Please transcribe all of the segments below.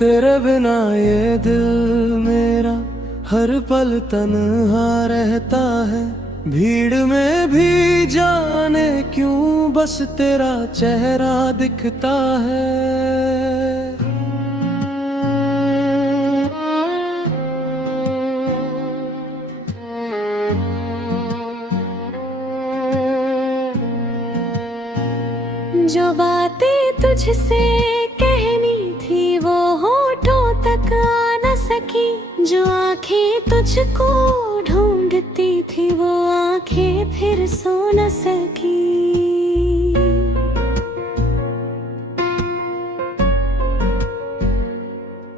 तेरे बिना ये दिल मेरा हर पल तन्हा रहता है। भीड़ में भी जाने क्यों बस तेरा चेहरा दिखता है। जो बातें तुझसे कहनी थी वो होठों तक आ न सकी। जो आंखें तुझको ढूंढती थी वो आंखें फिर सो न सकी।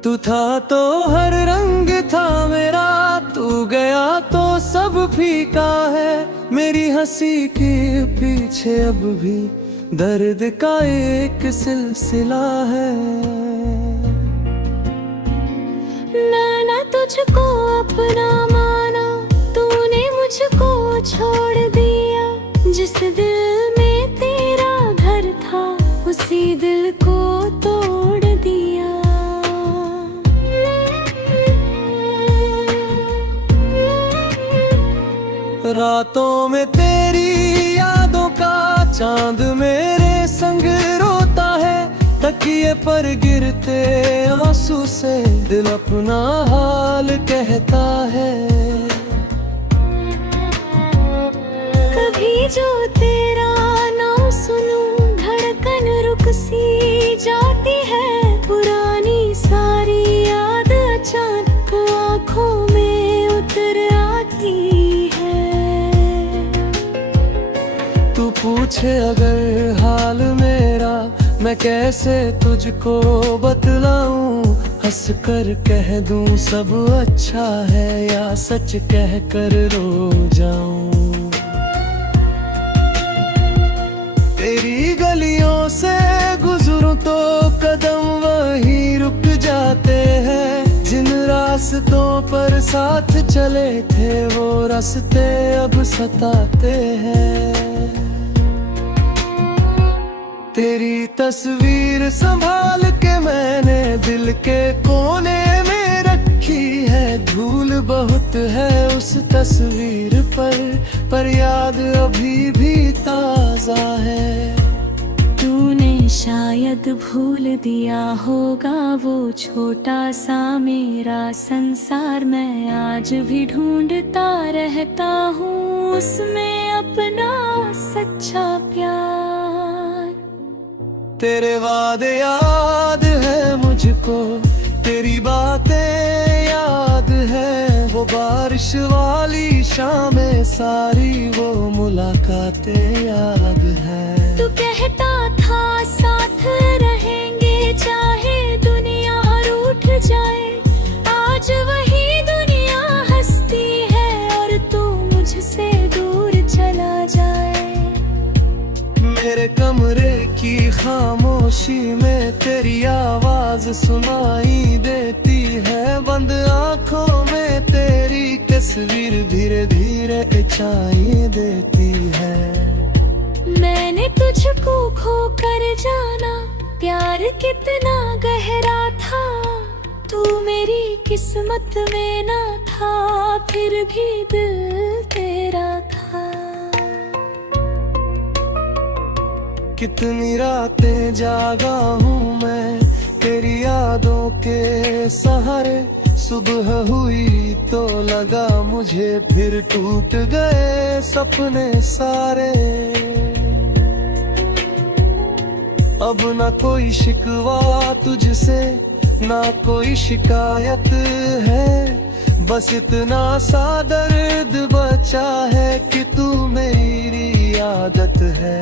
तू था तो हर रंग था मेरा, तू गया तो सब फीका है। मेरी हंसी के पीछे अब भी दर्द का एक सिलसिला है। मैंने तुझको अपना माना, तूने मुझको छोड़ दिया। जिस दिल में तेरा घर था उसी दिल को तोड़ दिया। रातों में तेरी यादों का चांद मेरे संग रोता है। तकिए पर गिरते आंसू से दिल अपना हाल कहता है। कभी जो तेरा नाम सुनूं धड़कन रुक सी जाती है। पुरानी सारी याद अचानक आँखों में उतर आती है। तू पूछे अगर हाल मेरा मैं कैसे तुझको बतलाऊं। हंस कर कह दूं सब अच्छा है या सच कह कर रो जाऊं। तेरी गलियों से गुजरूं तो कदम वहीं रुक जाते हैं। जिन रास्तों पर साथ चले थे वो रास्ते अब सताते हैं। तेरी तस्वीर संभाल के मैंने दिल के कोने में रखी है। धूल बहुत है उस तस्वीर पर याद अभी भी ताजा है। तूने शायद भूल दिया होगा वो छोटा सा मेरा संसार। मैं आज भी ढूंढता रहता हूँ उसमें अपना सच्चा प्यार। तेरे वादे याद है मुझको, तेरी बातें याद है। वो बारिश वाली शामें सारी वो मुलाकातें याद है। तू कहता था साथ रहेंगे चाहे दुनिया रूठ जाए। आज वही दुनिया हंसती है और तू मुझसे दूर चला जाए। मेरे कमरे की खामोशी में तेरी आवाज सुनाई देती है। बंद आंखों में तेरी तस्वीर धीरे धीरे छाई देती है। मैंने तुझको खो कर जाना, प्यार कितना गहरा था। तू मेरी किस्मत में ना था फिर भी दिल तेरा था। कितनी रातें जागा हूँ मैं तेरी यादों के सहारे। सुबह हुई तो लगा मुझे फिर टूट गए सपने सारे। अब ना कोई शिकवा तुझसे ना कोई शिकायत है। बस इतना सा दर्द बचा है कि तू मेरी आदत है।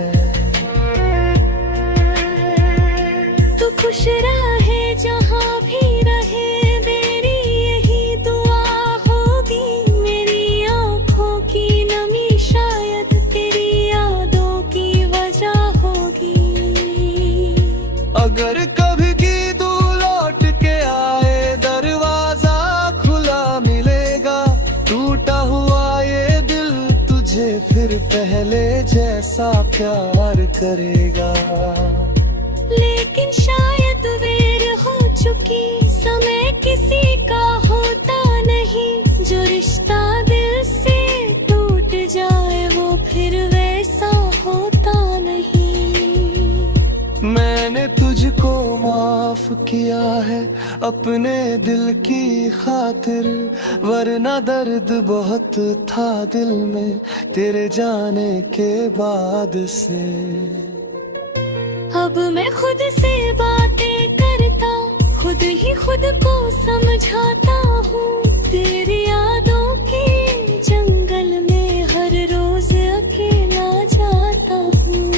तू खुश रहे जहाँ भी रहे मेरी यही दुआ होगी। मेरी आँखों की नमी शायद तेरी यादों की वजह होगी। अगर कभी की तू लौट के आए दरवाजा खुला मिलेगा। टूटा हुआ ये दिल तुझे फिर पहले जैसा प्यार करेगा। लेकिन शायद देर हो चुकी। मैं किसी का होता नहीं, जो रिश्ता दिल से टूट जाए वो फिर वैसा होता नहीं। मैंने तुझको माफ किया है अपने दिल की खातिर, वरना दर्द बहुत था दिल में तेरे जाने के बाद से। अब मैं खुद से बातें करता, खुद ही खुद को समझाता हूँ। तेरी यादों के जंगल में हर रोज अकेला जाता हूँ।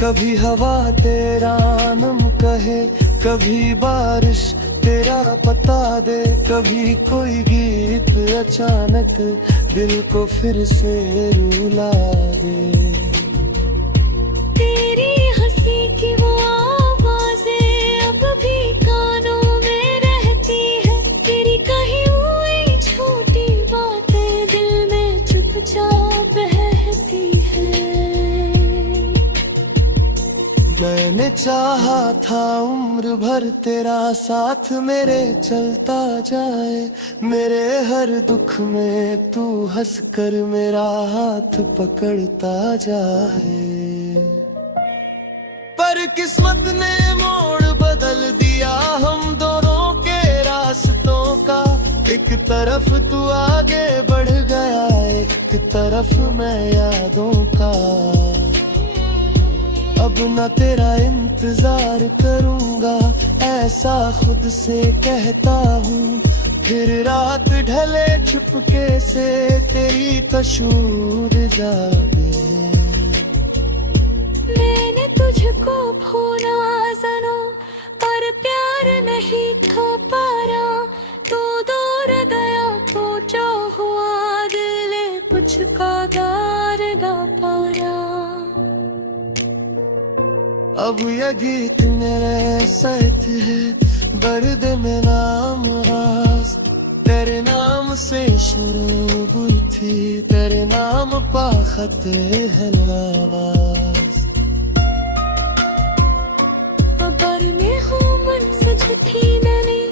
कभी हवा तेरा नाम कहे, कभी बारिश तेरा पता दे, कभी कोई गीत अचानक दिल को फिर से रुला दे। तेरी हंसी की वो आवाज़ें अब भी कानों में रहती है, तेरी कही हुई छोटी बातें दिल में चुपचाप बहती है। मैंने चाहा था उम्र भर तेरा साथ मेरे चलता जाए, मेरे हर दुख में तू हंस कर मेरा हाथ पकड़ता जाए। पर किस्मत ने मोड़ बदल दिया हम दोनों के रास्तों का। एक तरफ तू आगे बढ़ गया, एक तरफ मैं यादों का। अब न तेरा इंतजार करूंगा, ऐसा खुद से कहता हूँ। फिर रात ढले चुपके से तेरी कसूर जागे। मैंने तुझको भूला सनो, पर प्यार नहीं था पारा। तू दूर गया तो जो हुआ, दिल कुछ का गार ना पाया। अब ये गीत मेरे साथ है, दर्द में नाम रास। तेरे नाम से शुरू हुई थी, तेरे नाम पाखते है नवाज। खबर में हूँ मन से छुट्टी नली,